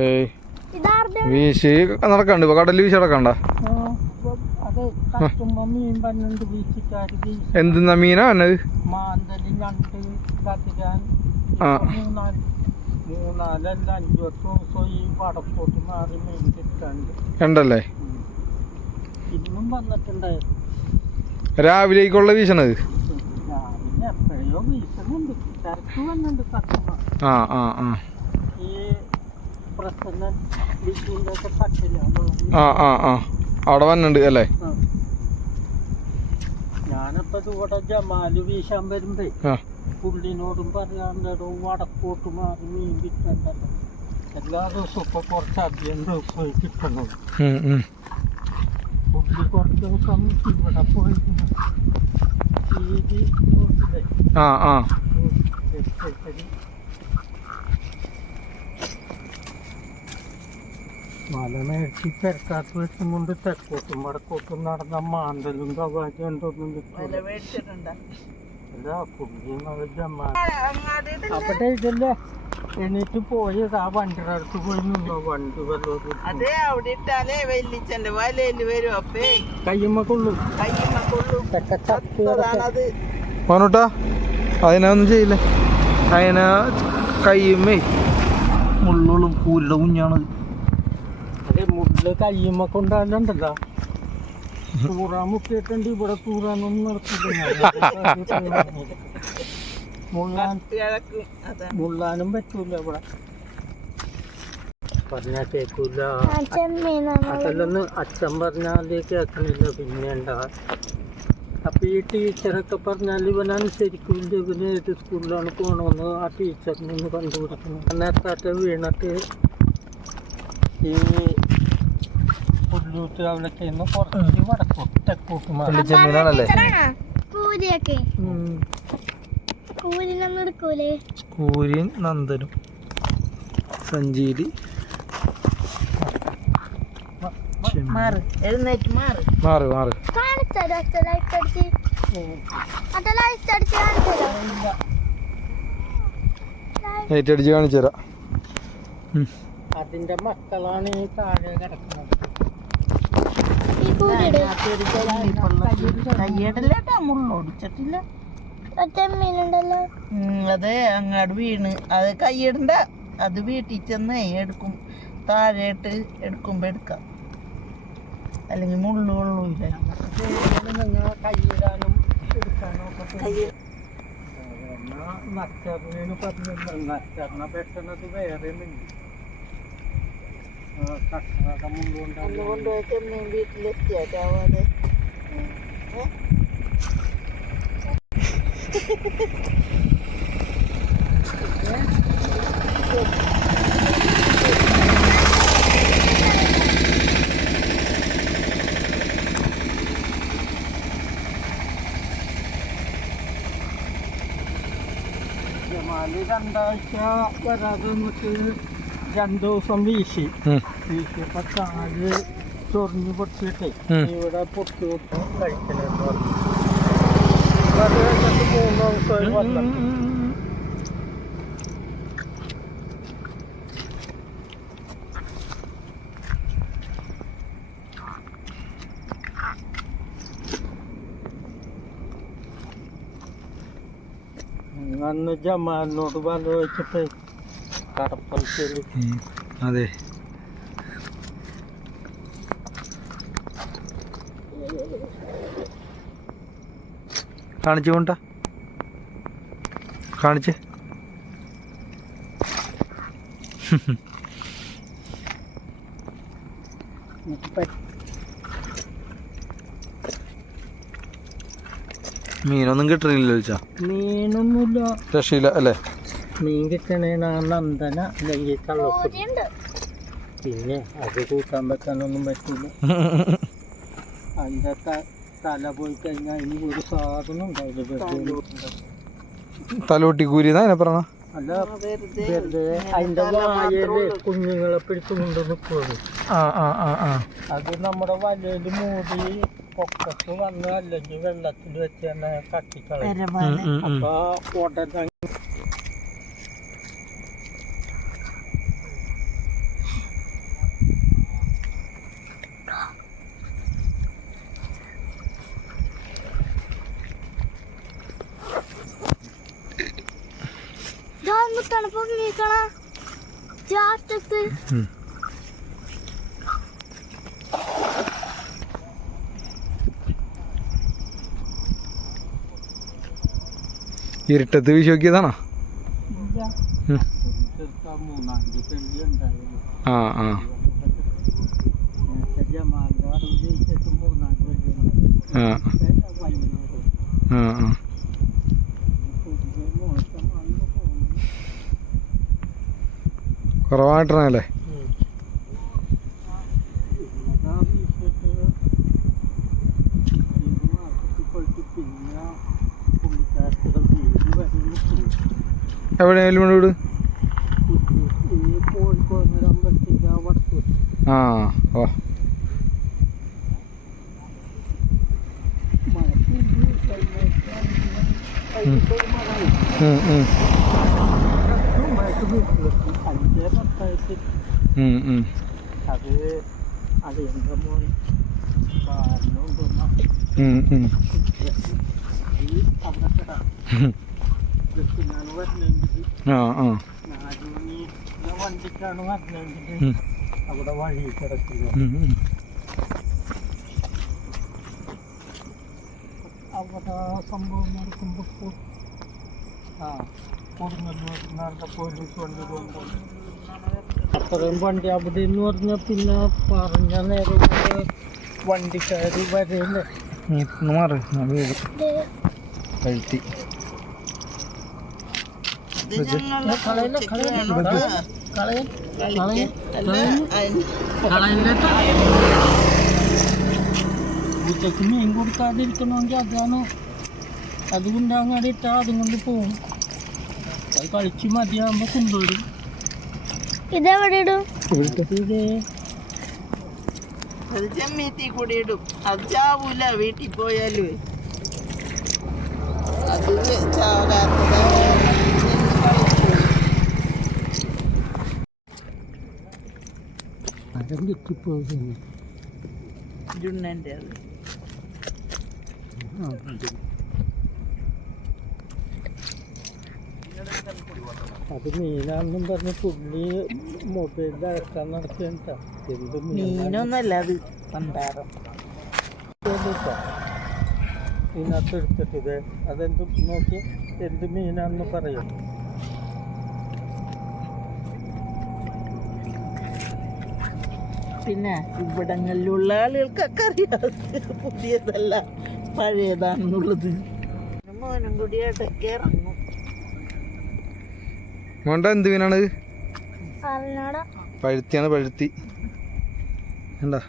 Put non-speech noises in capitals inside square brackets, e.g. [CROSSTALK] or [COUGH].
ഏയ്. വീശി നടക്കണ്ട്. കടൽ കടലിൽ വീശി. നടക്കണ്ട എന്തിന്നാ മീനാ എന്നത് ആ. ഉണ്ടല്ലേ രാവിലേക്കുള്ള വീശണത്? എപ്പോഴോ വീശുന്നുണ്ട് തിരക്ക് വന്നുണ്ട് സത്യം ആ ആ ആ ഈ പ്രസന്ന ബിജുവിന്റെ ഒക്കെ തട്ടില്ല ആ ആ ആ അവിടെ വന്നുണ്ട് അല്ലേ? ഞാനപ്പോ ഇവിടെ ജമാൽ വീശാൻ വരുമ്പേ ആ. പുള്ളിനോടും പറയാണ്ടോ വടക്കോട്ട് മാറി മീൻ കിട്ടണ്ടല്ലോ എല്ലാ ദിവസവും ഇപ്പൊ കുറച്ച് അധികം ദിവസമായി കിട്ടണം ഉം, ഉം. പുള്ളി കുറച്ച് ദിവസം ഇവിടെ പോയിരുന്നു. ആ ആ. ഉം, ശരി. മല മേടിച്ച് വെച്ചും കൊണ്ട് തെക്കോട്ടും വടക്കോട്ടും നടന്ന മാന്തലും കവാജും ഉണ്ടോന്നും അവിടെ ഇതല്ലേ എണീറ്റ് പോയത് ആ വണ്ടിയുടെ അടുത്ത് പോയി നിന്നോ വണ്ടി വല്ലതും അതെ അവിടെ ഇട്ടാലേ വെല്ലിച്ചന്റെ വലയിൽ വരും അപ്പേ. കയ്യമ്മക്കുള്ളൂ. കയ്യമ്മക്കുള്ളൂ. കയ്യുമ്മ മോനൂട്ടാ അതിനൊന്നും ചെയ്യില്ലേ? അതിന കയ്യുമേ മുള്ളുള്ളും കൂരിയുടെ കുഞ്ഞാണ് മുള്ള മുള്ള് കയ്യുമ്മ കൊണ്ടാലുണ്ടല്ലോ തൂറാൻ മുട്ടിയിട്ടുണ്ട് ഇവിടെ കൂറാനൊന്നും നടത്തില്ല മുള്ളാൻ [LAUGHS] മുള്ളാനും പറ്റൂല ഇവിടെ. പറഞ്ഞാ അതല്ലെന്ന് അച്ഛൻ പറഞ്ഞാലേ കേൾക്കണില്ല പിന്നെ എന്താ അപ്പൊ ഈ ടീച്ചറൊക്കെ പറഞ്ഞാൽ ഇവൻ അനുസരിക്കില്ല ഇവന് ഏത് സ്കൂളിലാണ് പോകണമെന്ന് ആ ടീച്ചറിനൊന്ന് കണ്ടുപിടിക്കണം നേരത്തെ വീണിട്ട് ഈ പുല്ലൂട്ട് അവിടെ നിന്ന് കുറച്ച് വടക്കോട്ട് തെക്കോട്ട് മാറി. കൂരിയും നന്ദനും. സഞ്ജീലി. മാറ്. മാറ് മാറ്. മാറ് കാണിച്ചതോ അച്ഛ ലൈറ്റ് അടിച്ച് അച്ഛ ലൈറ്റ് അടിച്ച് കാണിച്ചാലോ ലൈറ്റ് അടിച്ച് കാണിച്ചു തരാം അതിന്റെ മക്കളാണ് ഈ താഴെ കിടക്കുന്നത് മുള്ളൊടിച്ചിട്ടില്ല അതെ അങ്ങാട് വീണ്. അത് കയ്യിടണ്ട അത് വീട്ടിൽ ചെന്ന് എടുക്കും. താഴെയിട്ട് എടുക്കുമ്പോ എടുക്കാം. അല്ലെങ്കിൽ മുള്ളു കൊള്ളൂല നിങ്ങൾ കൈയിടാനും എടുക്കാനും ഒക്കെ നച്ചറിന് പറഞ്ഞില്ല നച്ചറിനെ പെട്ടെന്നത് വേറെ കൊണ്ടുപോയി ചെമ്മീൻ വീട്ടിലെത്തിയാറ്റാവാതെ ജമാൽ രണ്ടാഴ്ച വരാതെ നിന്നിട്ട് രണ്ടു ദിവസം വീശി. വീശിയപ്പോ കാൽ ചൊറിഞ്ഞു പൊട്ടിയിട്ടേ. ഇവിടെ പൊട്ടി പൊട്ടി കഴിക്കലെന്ന് പറഞ്ഞു. അത് കഴിഞ്ഞിട്ട് മൂന്ന് ദിവസമായി വന്നിട്ട് അന്ന് ജമാലിനോട് കടപ്പൽശ്ശേരി ഉം. അതെ. കാണിച്ചു കൊണ്ട. കാണിച്ച്. മീനൊന്നും കിട്ടണില്ല ചോദിച്ചാ. മീനൊന്നുമില്ല. രക്ഷയില്ല അല്ലേ? മീൻ കിട്ടണേനാ നന്ദന. അല്ലെങ്കിൽ കൂരിയുണ്ട് പിന്നെ അത് കൂട്ടാൻ പറ്റാനൊന്നും പറ്റില്ല. അതിന്റെ തല പോയി കഴിഞ്ഞാൽ ഇനി ഒരു സാധനം ഉണ്ടാവില്ല. തലോട്ടി കൂരിന്നാ അതിനെ പറഞ്ഞ? അല്ല വെറുതെ അതിന്റെ വായൽ കുഞ്ഞുങ്ങളെ പിടിച്ചു കൊണ്ട് ആ ആ ആ ആ. അത് നമ്മുടെ വലയിൽ മൂടി പൊക്കത്ത് വന്ന് അല്ലെങ്കിൽ വെള്ളത്തിൽ വെച്ച് തന്നെ കത്തിക്കളയും അപ്പൊ ഉടനെ തണുപ്പൊക്കെ നീക്കണ. ജാറ്റത്ത് ഇരുട്ടത്ത് വീശി നോക്കിയതാണോ? ആ. ആ ആ ആ. കുറവായിട്ടണല്ലേ? അഞ്ചേ പത്തായിട്ട് ഉം, ഉം. അത് അത് എന്റെ മോൻ കിടാ ബസ്സിനാണ് വരുന്നെങ്കിൽ ആ ആ. നാല് മണി വണ്ടിക്കാണ് വരുന്നെങ്കിൽ ഉം. അവിടെ വഴി കിടക്കുക. അവിടെ സംഭവം നടക്കുമ്പോൾ ആ കൊടുങ്ങല്ലൂരിനാണ്ട് പോലീസ് വണ്ടി കൊണ്ടുപോകും അത്രയും വണ്ടി അവിടെ എന്ന് പറഞ്ഞാൽ പിന്നെ പറഞ്ഞ നേരം വണ്ടിക്കാർ വരല്ലേ? മാറി കഴുത്തി ഇത് പൂച്ചക്ക് മീൻ കൊടുക്കാതിരിക്കണമെങ്കിൽ അതാണ്. അതുകൊണ്ട് അങ്ങോട്ട് ഇട്ടാൽ അതും കൊണ്ട് പോവും. അത് കഴിച്ച് മതിയാകുമ്പോൾ കൊണ്ടുവരും. ഇതെവിടെ ഇടും? അത് ചെമ്മീത്തി കൂടി ഇടും. അത് ചാവൂല വീട്ടിൽ പോയാലും. അത് ചാകാത്തത് നിന്ന് കളിക്കും കിട്ടിപ്പോകുന്നു ജുണ്ണന്റെ അത്. അത് മീനാണെന്നും പറഞ്ഞ് പുള്ളി മൊബൈലിൽ അയക്കാൻ നടത്തിയാ എന്ത് മീനൊന്നല്ല അത് പണ്ടാരം. ഇതിനകത്ത് എടുത്തിട്ട് അതെന്ത് നോക്കി എന്ത് മീനാണെന്ന് പറയും. പിന്നെ ഇവിടങ്ങളിലുള്ള ആളുകൾക്കൊക്കെ അറിയാം. പുതിയതല്ല പഴയതാണെന്നുള്ളത്. മോനും കൂടി ഇടയ്ക്ക് ഇറങ്ങും. മോണ്ട എന്ത് മീനാണ്? പഴുത്തിയാണ് പഴുത്തി. എന്താ?